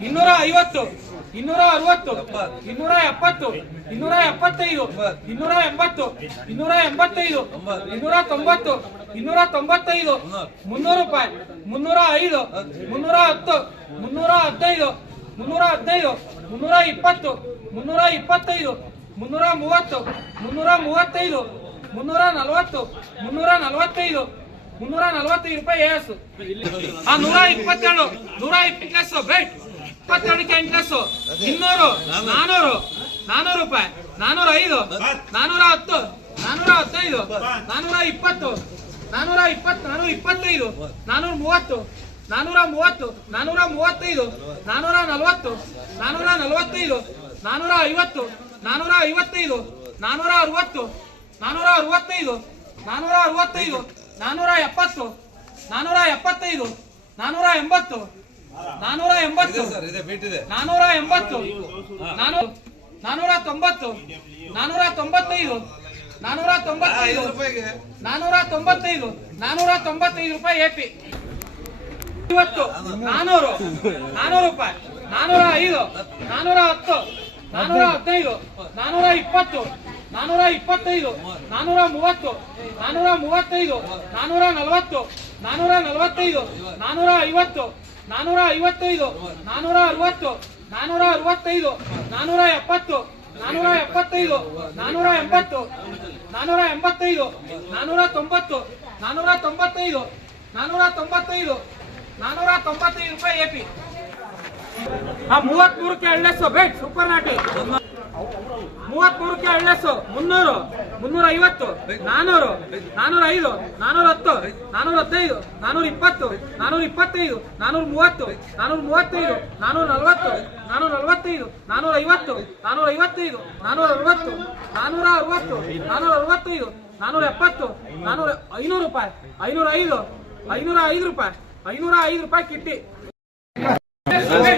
ಇನ್ನೂರ ಐವತ್ತು ಇನ್ನೂರ ಅರವತ್ತು ಇನ್ನೂರ ಎಪ್ಪತ್ತು ಇನ್ನೂರ ಎಪ್ಪತ್ತೈದು ಇನ್ನೂರ ಎಂಬತ್ತು ಇನ್ನೂರ ಎಂಬತ್ತೈದು ಇನ್ನೂರ ತೊಂಬತ್ತು ಇನ್ನೂರ ತೊಂಬತ್ತೈದು ಮುನ್ನೂರು ರೂಪಾಯಿ ಮುನ್ನೂರ ಐದು ಮುನ್ನೂರ ಹತ್ತು ಮುನ್ನೂರ ಹದಿನೈದು ಮುನ್ನೂರ ಹದಿನೈದು ಮುನ್ನೂರ ಇಪ್ಪತ್ತು ಮುನ್ನೂರ ಇಪ್ಪತ್ತೈದು ಮುನ್ನೂರ ಮೂವತ್ತು ಮುನ್ನೂರ ಮೂವತ್ತೈದು ಮುನ್ನೂರ ನಲವತ್ತು ಮುನ್ನೂರ ನಲವತ್ತೈದು ಮುನ್ನೂರ ನಲವತ್ತೈದು ರೂಪಾಯಿ ಏಸು. ಆ ನೂರ ಇಪ್ಪತ್ತೆರಡು ನೂರ ಇಪ್ಪತ್ತು ಬೇಟ್ ಇಪ್ಪತ್ತೆರಡಕ್ಕೆ ಇಂಟ್ರೆಸ್ಟ್ ಇನ್ನೂರು, ನಾನೂರು ನಾನೂರು ರೂಪಾಯಿ. ನಾನೂರ ಐದು ನಾನೂರ ಹತ್ತು ನಾನೂರ ಹತ್ತೈದು ನಾನೂರ ಇಪ್ಪತ್ತು ನಾನೂರ ಇಪ್ಪತ್ತು ನಾನೂರ ಇಪ್ಪತ್ತೈದು ನಾನೂರ ಮೂವತ್ತು ನಾನೂರ ಮೂವತ್ತು ನಾನೂರ ಮೂವತ್ತೈದು ನಾನೂರ ನಲವತ್ತು ನಾನೂರ ನಲವತ್ತೈದು ನಾನೂರ ಐವತ್ತು ನಾನೂರ ಐವತ್ತೈದು ನಾನೂರ ಅರವತ್ತು ನಾನೂರ ಅರವತ್ತೈದು ನಾನೂರ ಅರವತ್ತೈದು ನಾನೂರ ಎಪ್ಪತ್ತು ನಾನೂರ ಎಪ್ಪತ್ತೈದು ನಾನೂರ ಎಂಬತ್ತು ನಾನೂರ ಎಂಬತ್ತು ನಾನೂರ ಎಂಬತ್ತು ನಾನೂರ ನಾನೂರ ತೊಂಬತ್ತು ನಾನೂರ ತೊಂಬತ್ತೈದು ನಾನೂರ ತೊಂಬತ್ತೈದು ರೂಪಾಯಿಗೆ. ನಾನೂರ ತೊಂಬತ್ತೈದು ನಾನೂರ ತೊಂಬತ್ತೈದು ರೂಪಾಯಿ ಎಪಿ ಇವತ್ತು ನಾನೂರು ನಾನೂರು ರೂಪಾಯಿ ನಾನೂರ ಐದು ನಾನೂರ ಹತ್ತು ನಾನೂರ ಹದಿನೈದು ನಾನೂರ ಇಪ್ಪತ್ತು ನಾನೂರ ಇಪ್ಪತ್ತೈದು ನಾನೂರ ಮೂವತ್ತು ನಾನೂರ ಮೂವತ್ತೈದು ನಾನೂರ ನಲವತ್ತು ನಾನೂರ ನಲವತ್ತೈದು ನಾನೂರ ಐವತ್ತು ನಾನೂರ ಐವತ್ತೈದು ನಾನೂರ ಅರವತ್ತು ನಾನೂರ ಅರವತ್ತೈದು ನಾನೂರ ಎಪ್ಪತ್ತು ನಾನೂರ ಎಪ್ಪತ್ತೈದು ನಾನೂರ ಎಂಬತ್ತು ನಾನೂರ ಎಂಬತ್ತೈದು ನಾನೂರ ತೊಂಬತ್ತು ನಾನೂರ ತೊಂಬತ್ತೈದು ನಾನೂರ ತೊಂಬತ್ತೈದು ನಾನೂರ ತೊಂಬತ್ತೈದು ರೂಪಾಯಿ ಎಪಿ ಆ ಮೂವತ್ಮೂರಕ್ಕೆ ಎಳ್ಳೆಸು ಬೇಟ್ ಸೂಪರ್ ನಾಟಿ. ಮೂವತ್ಮೂರಕ್ಕೆ ಎಳ್ಳೆಸು ಮುನ್ನೂರು. ಮುನ್ನೂರ ಐವತ್ತು. ನಾನೂರು. ನಾನೂರ ಐದು. ನಾನೂರ ಹತ್ತು. ನಾನೂರ ಹದಿನೈದು. ನಾನೂರ ಇಪ್ಪತ್ತು. ನಾನೂರ ಇಪ್ಪತ್ತೈದು. ನಾನೂರ ಮೂವತ್ತು. ನಾನೂರ ಮೂವತ್ತೈದು. ನಾನೂರ ನಲ್ವತ್ತು. ನಾನೂರ ನಲವತ್ತೈದು. ನಾನೂರ ಐವತ್ತು. ನಾನೂರ ಐವತ್ತೈದು. ನಾನೂರ ಅರವತ್ತು. ನಾನೂರ ಅರವತ್ತು. ನಾನೂರ ಅರವತ್ತೈದು. ನಾನೂರ ಎಪ್ಪತ್ತು. ನಾನೂರ ಐನೂರು ರೂಪಾಯಿ. ಐನೂರ ಐದು. ಐನೂರ ಐದು ರೂಪಾಯಿ. ಐನೂರ ಐದು ರೂಪಾಯಿ ಕಿಟ್ಟಿ.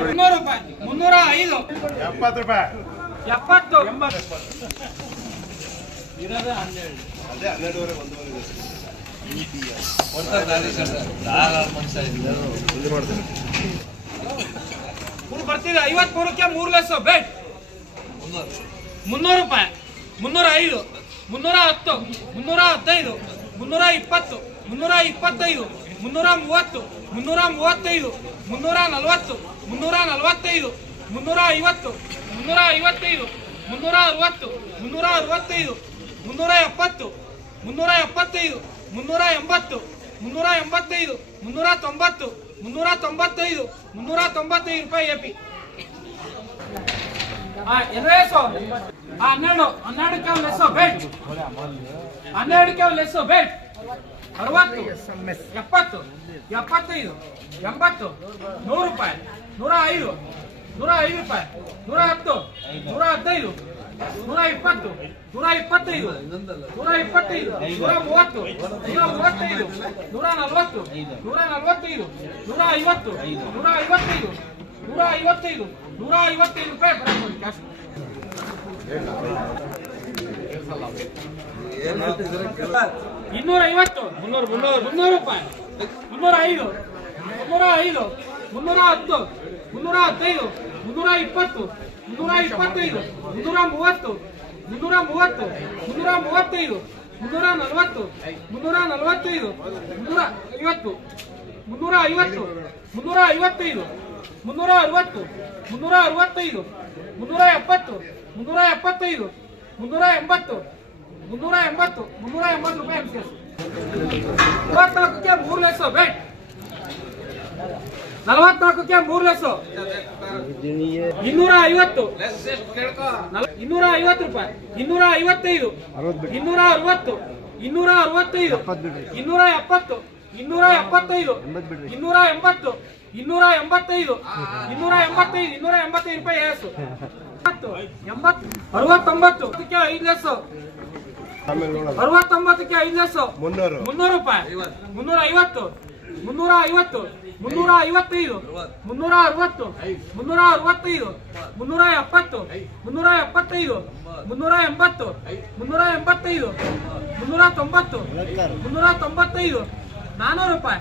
ಮುನ್ನೂರು ರೂಪಾಯಿ. ಮುನ್ನೂರ ಐದು. ಎಪ್ಪತ್ತು ರೂಪಾಯಿ. ಎಪ್ಪತ್ತು. ಅದೇ ಹನ್ನೆರಡುವರೆ ಒಂದೂವರೆ ಮೂರು ಬರ್ತಿದೆ ಐವತ್ಮೂರಕ್ಕೆ ಮೂರು ಲಕ್ಷ ಬೇಟ್ ಮುನ್ನೂರು ಮುನ್ನೂರು ರೂಪಾಯಿ. ಮುನ್ನೂರ ಐದು ಮುನ್ನೂರ ಹತ್ತು ಮುನ್ನೂರ ಹದಿನೈದು ಮುನ್ನೂರ ಇಪ್ಪತ್ತು ಮುನ್ನೂರ ಇಪ್ಪತ್ತೈದು ಮುನ್ನೂರ ಮೂವತ್ತು ಮುನ್ನೂರ ಮೂವತ್ತೈದು ಮುನ್ನೂರ ನಲವತ್ತು ಮುನ್ನೂರ ನಲವತ್ತೈದು ಮುನ್ನೂರ ಐವತ್ತು. ಮುನ್ನೂರ ಐವತ್ತೈದು ಮುನ್ನೂರ ಅರವತ್ತು ಮುನ್ನೂರ ಅರವತ್ತೈದು ಮುನ್ನೂರ ಎಪ್ಪತ್ತು ಮುನ್ನೂರ ಎಪ್ಪತ್ತೈದು ಮುನ್ನೂರ ಎಂಬತ್ತು ಮುನ್ನೂರ ಎಂಬತ್ತೈದು ಮುನ್ನೂರ ತೊಂಬತ್ತು ಮುನ್ನೂರ ತೊಂಬತ್ತೈದು ಮುನ್ನೂರ ತೊಂಬತ್ತೈದು ರೂಪಾಯಿ ಎಪಿ ಆ, ಎಲ್ರೇಸು? ಆ, ಹನ್ನೆರಡು ಹನ್ನೆರಡಕ್ಕೆ ಒಂದು ಬೆಲ್ಟ್ ಹನ್ನೆರಡಕ್ಕೆ ಒಂದು ಬೆಲ್ಟ್ ಅರವತ್ತು ಎಪ್ಪತ್ತು ಎಪ್ಪತ್ತೈದು ಎಂಬತ್ತು ನೂರು ರೂಪಾಯಿ ನೂರ ಐದು ನೂರ ಐದು ರೂಪಾಯಿ, ನೂರ ಹತ್ತು, ನೂರ ಹದಿನೈದು, ನೂರ ಇಪ್ಪತ್ತು, ನೂರ ಇಪ್ಪತ್ತೈದು ನೂರ ಇಪ್ಪತ್ತೈದು, ನೂರ ಮೂವತ್ತು, ನೂರ ಮೂವತ್ತೈದು, ನೂರ ನಲವತ್ತು, ನೂರ ನಲವತ್ತೈದು, ನೂರ ಐವತ್ತು, ನೂರ ಐವತ್ತೈದು ನೂರ ಐವತ್ತೈದು ನೂರ ಐವತ್ತೈದು ರೂಪಾಯಿ ಬರಬಹುದು ಕ್ಯಾಶ್ ಇನ್ನೂರ ಐವತ್ತು, ಮುನ್ನೂರು ಮುನ್ನೂರು ಮುನ್ನೂರು ರೂಪಾಯಿ, ಮುನ್ನೂರ ಐದು ಮುನ್ನೂರ ಐದು, ಮುನ್ನೂರ ಹತ್ತು ಮುನ್ನೂರ ಹದಿನೈದು ಮುನ್ನೂರ ಇಪ್ಪತ್ತು ಮುನ್ನೂರ ಇಪ್ಪತ್ತೈದು ಮುನ್ನೂರ ಮೂವತ್ತು ಮುನ್ನೂರ ಮೂವತ್ತು ಮುನ್ನೂರ ಮೂವತ್ತೈದು ಮುನ್ನೂರ ನಲವತ್ತು ಮುನ್ನೂರ ನಲವತ್ತೈದು ಮುನ್ನೂರ ಐವತ್ತು ಮುನ್ನೂರ ಐವತ್ತು ಮುನ್ನೂರ ಐವತ್ತೈದು ಮುನ್ನೂರ ಅರವತ್ತು ಮುನ್ನೂರ ಅರವತ್ತೈದು ಮುನ್ನೂರ ಎಪ್ಪತ್ತು ಮುನ್ನೂರ ಎಪ್ಪತ್ತೈದು ಮುನ್ನೂರ ಎಂಬತ್ತು ಮುನ್ನೂರ ಎಂಬತ್ತು ಮುನ್ನೂರ ಎಂಬತ್ತು ರೂಪಾಯಿ ಎಂ ಸಿ ಮೂರು ಲಕ್ಷ ಬೇಟ್ ನಲವತ್ನಾಲ್ಕಕ್ಕೆ ಮೂರು ಲೆಸ್ಸು ಇನ್ನೂರ ಐವತ್ತು ಇನ್ನೂರ ಐವತ್ತು ರೂಪಾಯಿ. ಇನ್ನೂರ ಐವತ್ತೈದು ಇನ್ನೂರ ಅರವತ್ತು ಇನ್ನೂರ ಅರವತ್ತೈದು ಇನ್ನೂರ ಎಪ್ಪತ್ತು ಇನ್ನೂರ ಎಪ್ಪತ್ತೈದು ಇನ್ನೂರ ಎಂಬತ್ತು. ಇನ್ನೂರ ಎಂಬತ್ತೈದು ಇನ್ನೂರ ಎಂಬತ್ತೈದು ಇನ್ನೂರ ಎಂಬತ್ತೈದು ರೂಪಾಯಿ ಏಸು ಎಂಬತ್ತು ಅರವತ್ತೊಂಬತ್ತು ಐದು ಆಮೇಲೆ ಅರವತ್ತೊಂಬತ್ತಕ್ಕೆ ಐದು ಮುನ್ನೂರು. ಮುನ್ನೂರು ರೂಪಾಯಿ. ಮುನ್ನೂರ ಐವತ್ತು ಮುನ್ನೂರ ಐವತ್ತು ಮುನ್ನೂರ ಐವತ್ತೈದು ಮುನ್ನೂರ ಅರವತ್ತು ಮುನ್ನೂರ ಅರವತ್ತೈದು ಮುನ್ನೂರ ಎಪ್ಪತ್ತು ಮುನ್ನೂರ ಎಪ್ಪತ್ತೈದು ಮುನ್ನೂರ ಎಂಬತ್ತು ಮುನ್ನೂರ ಎಂಬತ್ತೈದು ಮುನ್ನೂರ ತೊಂಬತ್ತು ಮುನ್ನೂರ ತೊಂಬತ್ತೈದು ನಾನೂರು ರೂಪಾಯಿ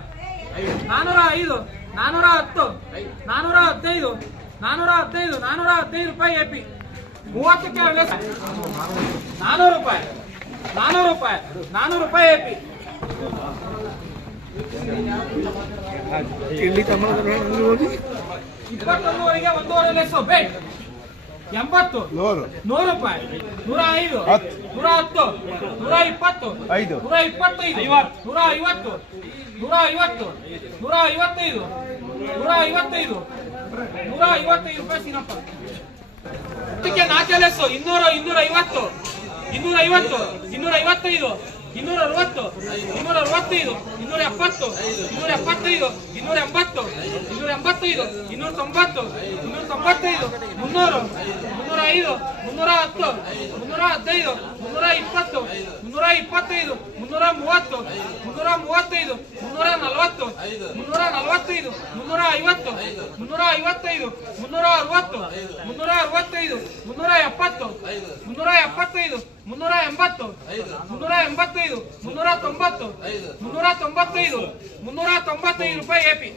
ನಾನೂರ ಐದು ನಾನೂರ ಹತ್ತು ನಾನೂರ ಹದಿನೈದು ನಾನೂರ ಹದಿನೈದು ನಾನೂರ ಹದಿನೈದು ರೂಪಾಯಿ ಎಪಿ ಮೂವತ್ತಕ್ಕೆ ಒಳ್ಳೆ ನಾನೂರು ರೂಪಾಯಿ ನಾನೂರು ರೂಪಾಯಿ ನಾನೂರು ರೂಪಾಯಿ ಎಪಿ ಇಪ್ಪತ್ತೊಂದುವರೆಗೆ ಒಂದೂವರೆ ಬೇಟ್ ಎಂಬತ್ತು ನೂರು ನೂರು ರೂಪಾಯಿ ನೂರ ಐದು ಹತ್ತು. ನೂರ ಹತ್ತು ನೂರ ಇಪ್ಪತ್ತು ಐದು. ನೂರ ಇಪ್ಪತ್ತೈದು ನೂರ ಐವತ್ತು ನೂರ ಐವತ್ತು ನೂರ ಐವತ್ತೈದು ನೂರ ಐವತ್ತೈದು ನೂರ ಐವತ್ತೈದು ರೂಪಾಯಿ ಸಿನಪ್ಪ ಹತ್ತಕ್ಕೆ ನಾಲ್ಕು ಲೆಸ್ಸು ಇನ್ನೂರ ಇನ್ನೂರ ಐವತ್ತು ಇನ್ನೂರ ಐವತ್ತು ಇನ್ನೂರ ಐವತ್ತೈದು ಇನ್ನೂರ ಅರವತ್ತು ಇನ್ನೂರ ಅರವತ್ತೈದು ಇನ್ನೂರ ಎಪ್ಪತ್ತು ಇನ್ನೂರ ಎಪ್ಪತ್ತೈದು ಇನ್ನೂರ ಎಂಬತ್ತು ಇನ್ನೂರ ಎಂಬತ್ತೈದು ಇನ್ನೂರ ತೊಂಬತ್ತು ಇನ್ನೂರ ತೊಂಬತ್ತೈದು ಮುನ್ನೂರು ಮುನ್ನೂರ ಐದು ಮುನ್ನೂರ ಹತ್ತು ಮುನ್ನೂರ ಹದಿನೈದು ಮುನ್ನೂರ ಇಪ್ಪತ್ತು ಮುನ್ನೂರ ಇಪ್ಪತ್ತೈದು ಮುನ್ನೂರ ಮೂವತ್ತು ಮುನ್ನೂರ ಮೂವತ್ತೈದು ಮುನ್ನೂರ ನಲವತ್ತು ಮುನ್ನೂರ ನಲವತ್ತೈದು ಮುನ್ನೂರ ಐವತ್ತು ಮುನ್ನೂರ ಐವತ್ತೈದು ಮುನ್ನೂರ ಅರವತ್ತು ಮುನ್ನೂರ ಅರವತ್ತೈದು ಮುನ್ನೂರ ಎಪ್ಪತ್ತು ಮುನ್ನೂರ ಎಪ್ಪತ್ತೈದು ಮುನ್ನೂರ ಎಂಬತ್ತು ಮುನ್ನೂರ ಎಂಬತ್ತೈದು ಮುನ್ನೂರ ತೊಂಬತ್ತು ಮುನ್ನೂರ ತೊಂಬತ್ತೈದು ಮುನ್ನೂರ ತೊಂಬತ್ತೈದು ರೂಪಾಯಿ ಎಪಿ